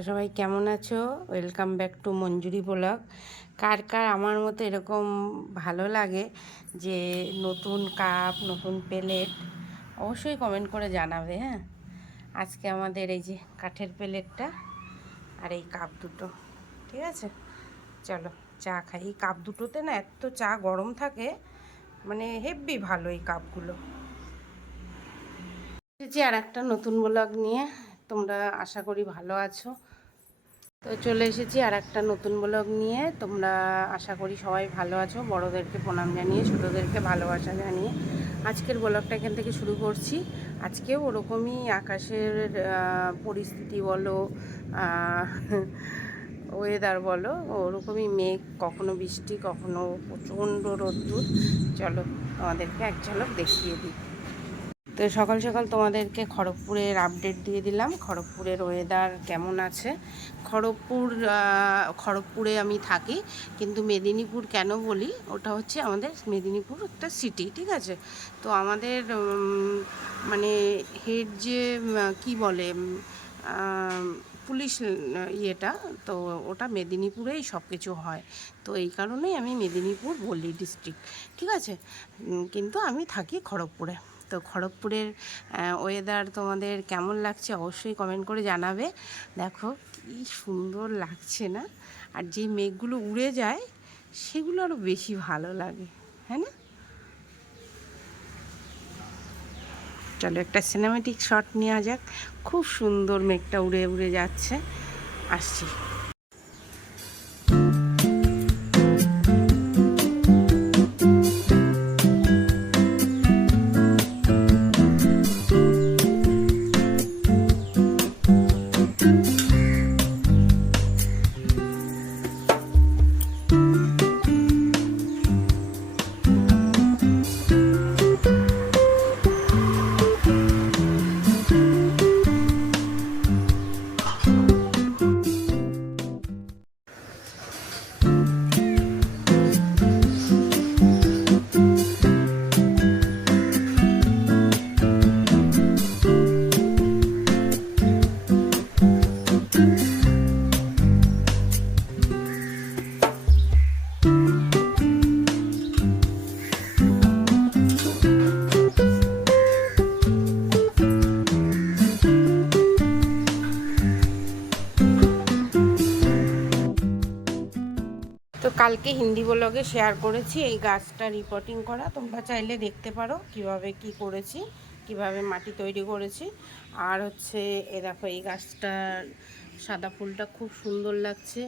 তোমরা সবাই কেমন আছো? Welcome back to Manjuri blog. কার কার আমার মতো এরকম ভালো লাগে যে নতুন কাপ নতুন প্লেট অবশ্যই কমেন্ট করে জানাবে হ্যাঁ? আজকে আমাদের এই যে কাঠের প্লেটটা আর এই কাপ দুটো, ঠিক আছে? চলো, চা খাই। এই কাপ দুটোতে না এত চা গরম থাকে মানে হেভি ভালো এই কাপগুলো এসেছি আর একটা নতুন ব্লগ নিয়ে। তোমরা আশা করি ভালো আছো। তো চলে এসেছি আর একটা নতুন ব্লগ নিয়ে। তোমরা আশা করি সবাই ভালো আছো। বড়োদেরকে প্রণাম জানিয়ে, ছোটোদেরকে ভালোবাসা জানিয়ে আজকের ব্লগটা এখান থেকে শুরু করছি। আজকেও ওরকমই আকাশের পরিস্থিতি বলো ওয়েদার বলো, ওরকমই মেঘ, কখনো বৃষ্টি, কখনো প্রচণ্ড রোদ্দুর। চলো আমাদেরকে এক ঝলক দেখিয়ে দিই। তো সকাল সকাল তোমাদেরকে খড়গপুরের আপডেট দিয়ে দিলাম। খড়গপুরের ওয়েদার কেমন আছে? খড়গপুর খড়গপুরে আমি থাকি, কিন্তু মেদিনীপুর কেন বলি? ওটা হচ্ছে আমাদের মেদিনীপুর একটা সিটি ঠিক আছে? তো আমাদের মানে হেড যে কি বলে পুলিশ, ইয়েটা, তো ওটা মেদিনীপুরেই সব কিছু হয়। তো এই কারণেই আমি মেদিনীপুর বলি ডিস্ট্রিক্ট ঠিক আছে? কিন্তু আমি থাকি খড়গপুরে। তো খড়গপুরের ওয়েদার তোমাদের কেমন লাগছে অবশ্যই কমেন্ট করে জানাবে। দেখো কি সুন্দর লাগছে না? আর যেই মেঘগুলো উড়ে যায়, সেগুলো আরও বেশি ভালো লাগে হ্যাঁ না? চলো একটা সিনেমেটিক শট নেওয়া যাক। খুব সুন্দর মেঘটা উড়ে উড়ে যাচ্ছে। আসছি। কালকে হিন্দি ব্লগে শেয়ার করেছি, এই গাছটা রিপোর্টিং করা। তোমরা চাইলে দেখতে পারো কীভাবে কি করেছি, কীভাবে মাটি তৈরি করেছি। আর হচ্ছে, এ দেখো, এই গাছটার সাদা ফুলটা খুব সুন্দর লাগছে,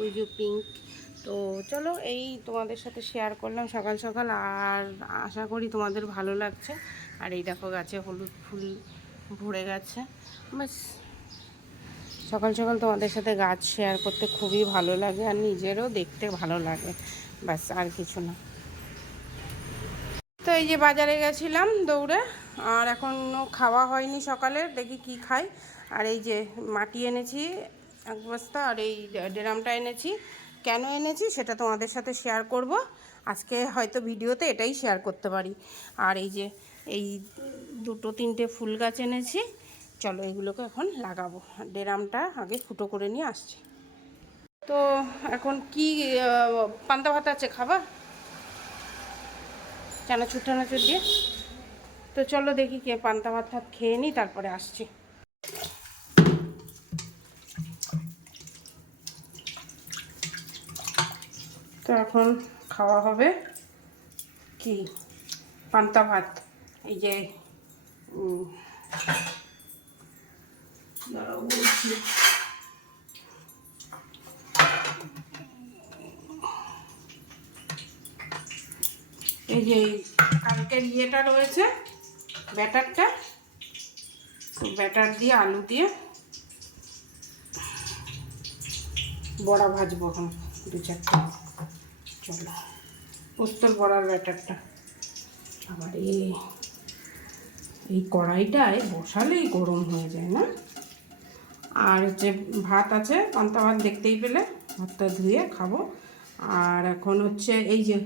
ওই যে পিঙ্ক তো চলো, এই তোমাদের সাথে শেয়ার করলাম সকাল সকাল, আর আশা করি তোমাদের ভালো লাগছে। আর এই দেখো, গাছে হলুদ ফুল ভরে গেছে। বাস সকাল সকাল তোমাদের সাথে গাছ শেয়ার করতে খুবই ভালো লাগে আর নিজেরও দেখতে ভালো লাগে। ব্যাস, আর কিছু না। তো এই যে বাজারে গেছিলাম দৌড়ে, আর এখনও খাওয়া হয়নি সকালে, দেখি কি খাই। আর এই যে মাটি এনেছি, এক বস্তা, আর এই ড্রামটা এনেছি। কেন এনেছি সেটা তোমাদের সাথে শেয়ার করব। আজকে হয়তো ভিডিওতে এটাই শেয়ার করতে পারি। আর এই যে, এই দুটো তিনটে ফুল গাছ এনেছি। চলো এগুলোকে এখন লাগাবো। ড্রামটা আগে ফুটো করে নিয়ে আসছি। তো এখন কি পান্তা ভাত আছে খাবার চানাচুর টানাচুর দিয়ে? তো চলো দেখি কে পান্তা ভাত ভাত খেয়ে নিই তারপরে আসছি। তো এখন খাওয়া হবে কি? পান্তা ভাত। এই যে এই যে কালকের ইয়েটা রয়েছে, ব্যাটারটা। ব্যাটার দিয়ে আলু দিয়ে বড়া ভাজবো এখন, দু চারটা। চলো, পোস্তর বড়ার ব্যাটারটা। আবার এই কড়াইটায় বসালেই গরম হয়ে যায়, না? আর হচ্ছে ভাত আছে, পান্তা ভাত দেখতেই পেলে। ভাতটা ধুয়ে খাব। আর এখন হচ্ছে এই যে,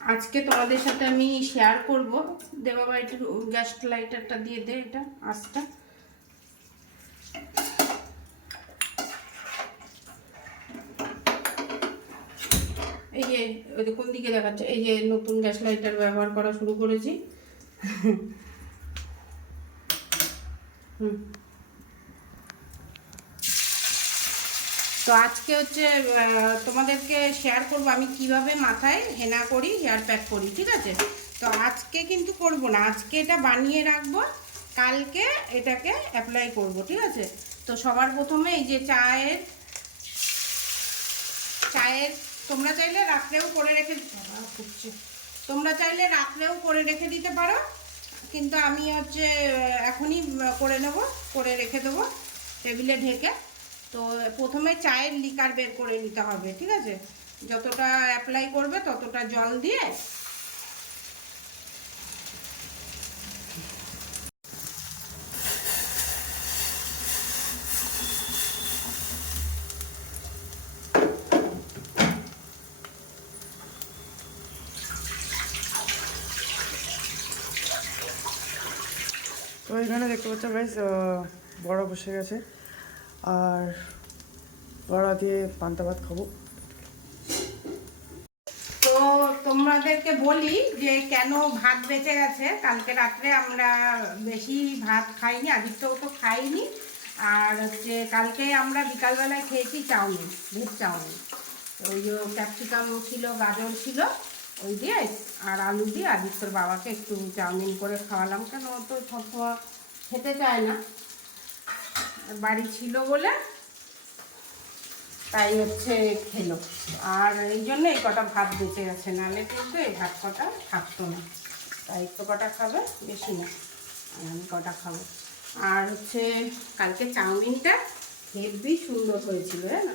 আজকে তোমাদের সাথে আমি শেয়ার করব। দেবা বাড়িটির গ্যাস লাইটারটা দিয়ে দে এটা, আঁচটা। এই যে কোন দিকে দেখাচ্ছে? এই যে নতুন গ্যাস লাইটার ব্যবহার করা শুরু করেছি। হুম। তো আজকে হচ্ছে তোমাদেরকে শেয়ার করব আমি কীভাবে মাথায় হেনা করি হেয়ার প্যাক করি, ঠিক আছে? তো আজকে কিন্তু করব না। আজকে এটা বানিয়ে রাখব, কালকে এটাকে অ্যাপ্লাই করব, ঠিক আছে? তো সবার প্রথমে এই যে চায়ের চায়ের তোমরা চাইলে রাত্রেও করে রেখে ফুটছে। তোমরা চাইলে রাত্রেও করে রেখে দিতে পারো। কিন্তু আমি হচ্ছে এখনই করে নেব, করে রেখে দেবো, টেবিলে ঢেকে। তো প্রথমে চায়ের লিকার বের করে নিতে হবে, ঠিক আছে? যতটা অ্যাপ্লাই করবে ততটা জল দিয়ে তো এখানে দেখতে পাচ্ছ, বেশ বড় বসে গেছে। আর বড়া দিয়ে পান্তা ভাত খাব। তো তোমাদেরকে বলি যে কেন ভাত বেঁচে গেছে? কালকে রাত্রে আমরা বেশি ভাত খাইনি, আদিত্যও তো খাইনি। আর হচ্ছে কালকে আমরা বিকালবেলায় খেয়েছি চাউমিন, ভেজ চাউমিন। ওই যে ক্যাপসিকাম ছিল, গাজর ছিল, ওই দিয়ে আর আলু দিয়ে আদিত্যর বাবাকে একটু চাউমিন করে খাওয়ালাম। কেন তো সবসময় খেতে চায় না। বাড়ি ছিল বলে তাই হচ্ছে খেলো। আর এই জন্য এই কটা ভাত বেঁচে গেছে নাহলে কিন্তু এই ভাত কটা থাকতো না। তাই তো কটা খাবে বেশি না আমি কটা খাব। আর হচ্ছে কালকে চাউমিনটা হেভি সুন্দর হয়েছিল হ্যাঁ না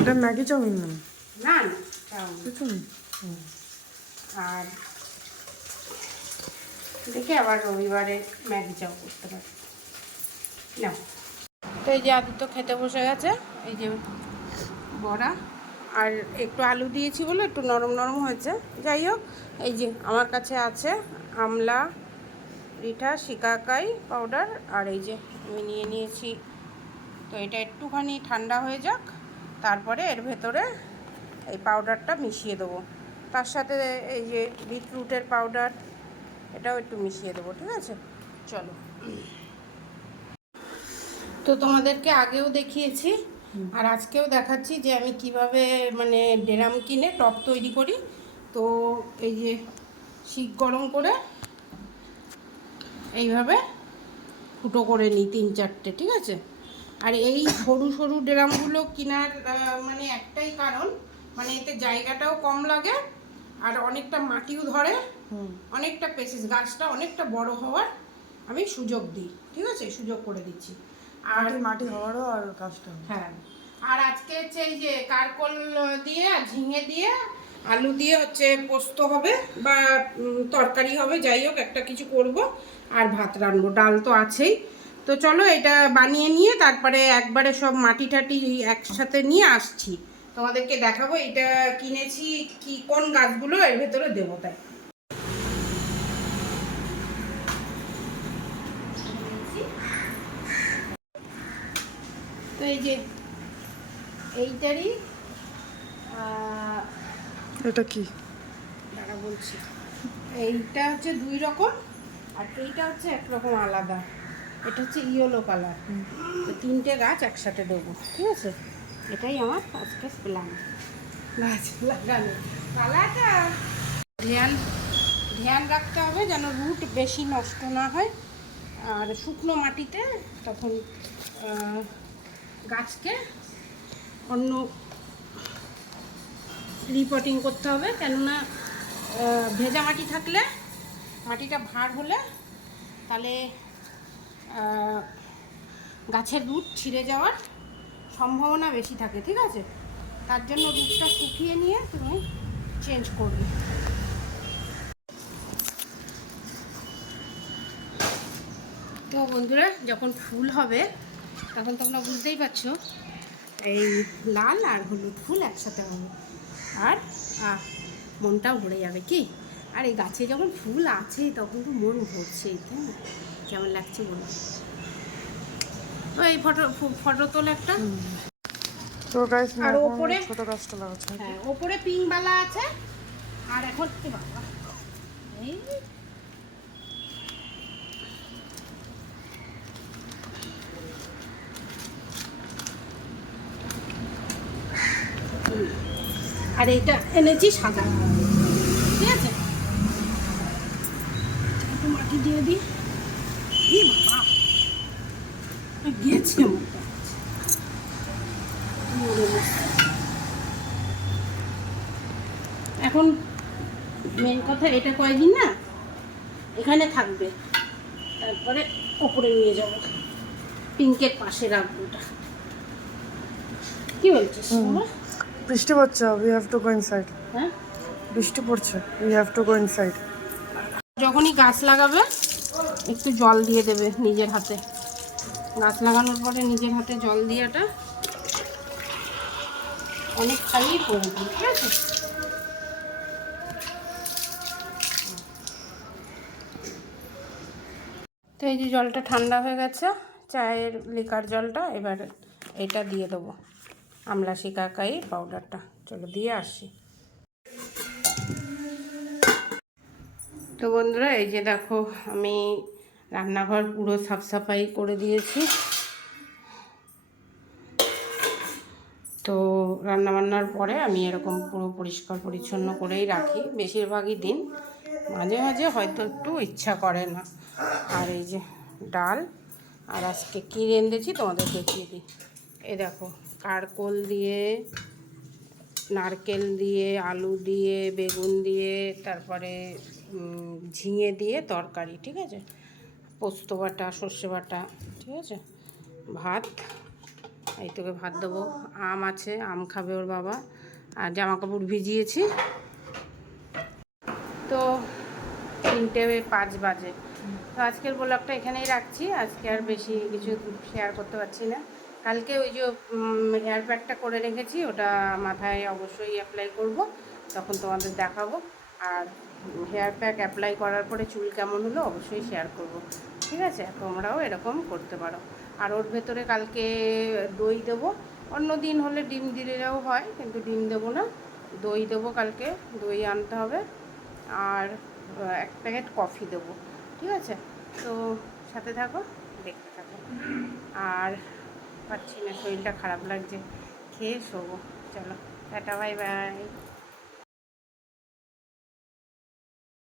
এটা ম্যাগি চাউমিন না? না না চাউমিন। আর দেখে আবার রবিবারে ম্যাগি চাউ করতে পারি না তো এই যে আদিত্য খেতে বসে গেছে, এই যে বড়া, আর একটু আলু দিয়েছি বলে একটু নরম নরম হয়েছে। যাই হোক, এই যে আমার কাছে আছে আমলা রিঠা শিকাকাই পাউডার আর এই যে আমি নিয়ে নিয়েছি। তো এটা একটুখানি ঠান্ডা হয়ে যাক, তারপরে এর ভেতরে এই পাউডারটা মিশিয়ে দেবো। তার সাথে এই যে বিটরুটের পাউডার এটাও একটু মিশিয়ে দেবো, ঠিক আছে? চলো। তো তোমাদেরকে আগেও দেখিয়েছি আর আজকেও দেখাচ্ছি যে আমি কীভাবে মানে ডেরাম কিনে টপ তৈরি করি। তো এই যে শীত গরম করে এইভাবে ফুটো করে নিই তিন চারটে ঠিক আছে? আর এই সরু সরু ড্রামগুলো কেনার মানে একটাই কারণ মানে এতে জায়গাটাও কম লাগে আর অনেকটা মাটিও ধরে হুম। অনেকটা পেসিস গাছটা অনেকটা বড় হওয়ার আমি সুযোগ দিই ঠিক আছে? সুযোগ করে দিচ্ছি। আর মাটি হওয়ারও আর কাজটা হ্যাঁ। আর আজকে হচ্ছে এই যে কারকল দিয়ে আর ঝিঙে দিয়ে আলু দিয়ে হচ্ছে পোস্ত হবে বা তরকারি হবে যাই হোক একটা কিছু করব আর ভাত রান্নবো ডাল তো আছেই। তো চলো এটা বানিয়ে নিয়ে তারপরে একবারে সব মাটি টাটি একসাথে নিয়ে আসছি। তোমাদেরকে দেখাবো এটা কিনেছি কি কোন গাছগুলো এর ভেতরে দেবো তাই। এই যে এইটারই এটা কি? দাঁড়া বলছি। এইটা হচ্ছে দুই রকম আর এইটা হচ্ছে একরকম আলাদা। এটা হচ্ছে ইয়েলো কালার। তো তিনটে গাছ একসাথে দেবো ঠিক আছে? এটাই আমার আজকে প্ল্যান গাছ লাগানো। পালাটা ধ্যান ধ্যান রাখতে হবে যেন রুট বেশি নষ্ট না হয়। আর শুকনো মাটিতে তখন গাছকে অন্য রিপোর্টিং করতে হবে, কেননা ভেজা মাটি থাকলে, মাটিটা ভার হলে তাহলে গাছের রুট ছিঁড়ে যাওয়ার সম্ভাবনা বেশি থাকে, ঠিক আছে? তার জন্য রুটটা শুকিয়ে নিয়ে তুমি চেঞ্জ করবে। তো বন্ধুরা, যখন ফুল হবে তখন তোমরা বুঝতেই পারছ এই লাল আর হলুদ ফুল একসাথে হবে। আর আহ, মনটাও ভরে যাবে কি? আর এই গাছে যখন ফুল আছে তখন তো মন ভরছে তাই না? কেমন লাগছে বলো? ও এই ফটো ফটো তোল একটা। আর ওপরে? ছোট গাছটা লাগাচ্ছে হ্যাঁ ওপরে পিংবালা আছে আর এখন এই আর এইটা এনেছি সাদা। ঠিক আছে? মাটি দিয়ে দিই। গেছে। এখন মেন কথা, এটা কয়দিন না? এখানে থাকবে। তারপরে ওপরে নিয়ে যাব। পিঙ্কের পাশে রাখব ওটা। কি বলছিস? বৃষ্টি পড়ছে we have to go inside হ্যাঁ? বৃষ্টি পড়ছে we have to go inside যখনই গাছ লাগাবে একটু জল দিয়ে দেবে নিজের হাতে। গাছ লাগানোর পরে নিজের হাতে জল দিয়েটা অনেকটাই প্রয়োজন ঠিক আছে? তো এই যে জলটা ঠান্ডা হয়ে গেছে চায়ের লিকার জলটা এবার এটা দিয়ে দেবো। আমলা শিকাকাই পাউডারটা চলো দিয়ে আসি। তো বন্ধুরা, এই যে দেখো, আমি রান্নাঘর পুরো সাফ সাফাই করে দিয়েছি। তো রান্নাবান্নার পরে আমি এরকম পুরো পরিষ্কার পরিচ্ছন্ন করেই রাখি। বেশিরভাগই দিন। মাঝে মাঝে হয়তো একটু ইচ্ছা করে না। আর এই যে ডাল, আর আজকে কী রেঁধেছি তোমাদের দেখিয়ে দিই। এই দেখো কারকোল দিয়ে, নারকেল দিয়ে, আলু দিয়ে, বেগুন দিয়ে, তারপরে ঝিঙে দিয়ে তরকারি, ঠিক আছে? পোস্ত বাটা, সর্ষে বাটা, ঠিক আছে? ভাত, এই তোকে ভাত দেবো। আম আছে, আম খাবে ওর বাবা। আর জামা কাপড় ভিজিয়েছি। তো তিনটে পাঁচ বাজে। তো আজকের ব্লগটা এখানেই রাখছি। আজকে আর বেশি কিছু শেয়ার করতে পারছি না। কালকে ওই যে হেয়ার প্যাকটা করে রেখেছি, ওটা মাথায় অবশ্যই অ্যাপ্লাই করব, তখন তোমাদের দেখাবো। আর হেয়ার প্যাক অ্যাপ্লাই করার পরে চুল কেমন হলো অবশ্যই শেয়ার করব। ঠিক আছে? তোমরাও এরকম করতে পারো। আর ওর ভেতরে কালকে দই দেবো। অন্য দিন হলে ডিম দিলেও হয়, কিন্তু ডিম দেবো না। দই দেবো কালকে, দই আনতে হবে। আর এক প্যাকেট কফি দেবো। ঠিক আছে? তো সাথে থাকো, দেখতে থাকো। আর পাচ্ছি না শরীরটা খারাপ লাগছে খেয়ে শোবো চলো টাটা বাই বাই